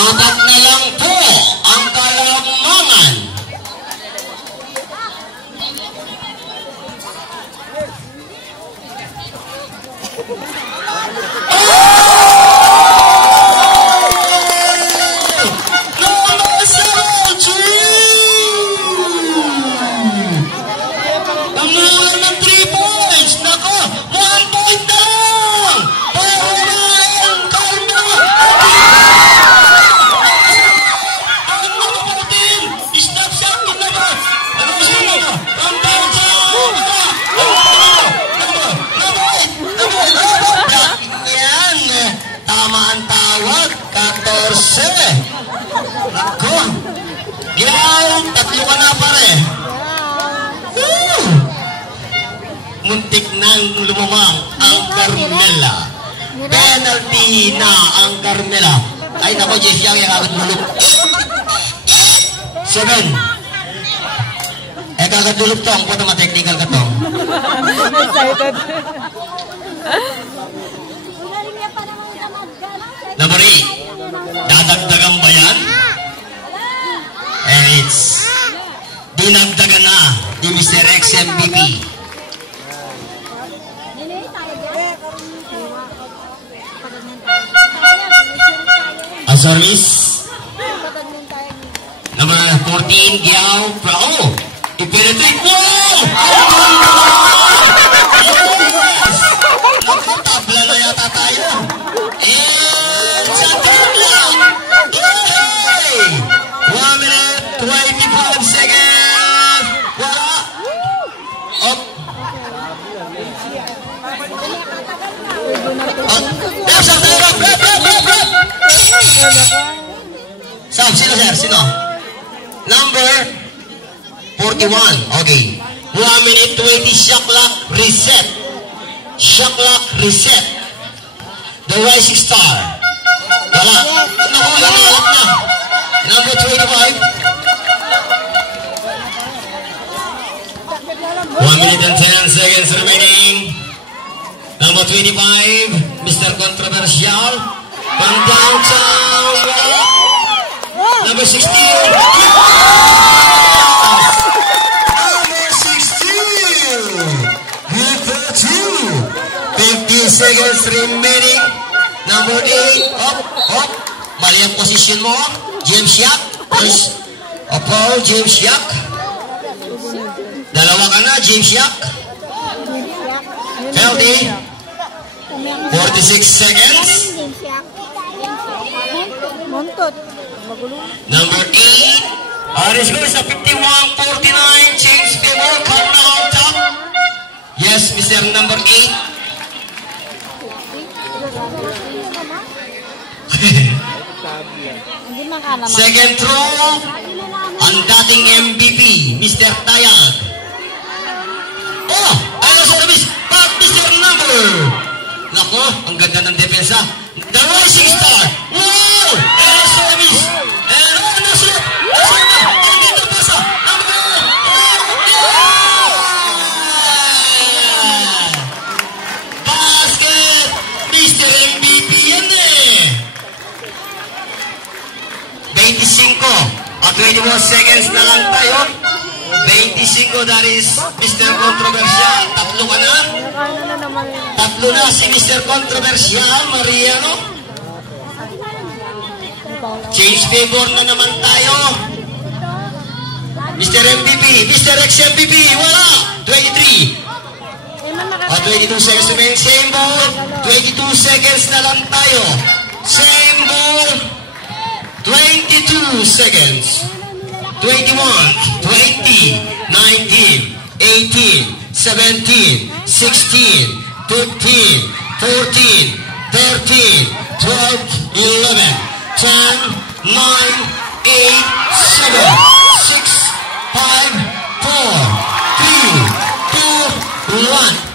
Apat na lang po ang kalamangan. Ako, Gilaw, tatlo ka na pare. Muntik nang lumumang ang Carmela. Penalty na ang Carmela. Ay nako, Jess Yang yung agad lulog. 7. Agad lulog to, ang po na technical ka to. Excited. Number 8. Dadagdagan ba yan? And it's dinagdagan na ni Mr. XMVP. Ang service. Number 14, Giao Pro. Ipinetrate mo! Yes! Nakatabla na yata tayo. And sa turn 1 minute, 25 seconds. Wala. Up. Sab, sino sir? Sino? Number 41. Okay. 1 minute 20 shot clock reset. Shot clock reset. The Rising Star. Wala. Naku, inalak na. Number 25. 1 minute and 10 seconds remaining. Number 25, Mr. Controversial. From downtown. Number 16. Number 16. With the 50 seconds remaining. Number 8. Up. Mali ang position mo. James Yak. James Yak. Dalawa ka na, James Yak. Penalty. 46 seconds. Number 8. Our score is 51-49. James Bemor come now on top. Yes, Mr. Number 8. Second throw, ang dating MVP, Mr. Tayag. Oh, ano sa service? Back, Mr. Number. Nako, ang ganda ng depensa. The Rising Star. Wow! Ano sa service? Ano sa? Ang ganda pasa. Basket! Mr. MVP yan eh. 25 at 21 seconds na lang tayo. 25, that is Mr. Controversial. Tatlo ka na. Tatlo na si Mr. Controversial, Mariano. Change favor na naman tayo. Mr. MVP, Mr. XMVP, wala. 23. At 22 seconds remain. Same ball. 22 seconds na lang tayo. Same ball. 22 seconds. 21, 20, 19, 18, 17, 16, 15, 14, 13, 12, 11, 10, 9, 8, 7, 6, 5, 4, 3, 2, 1.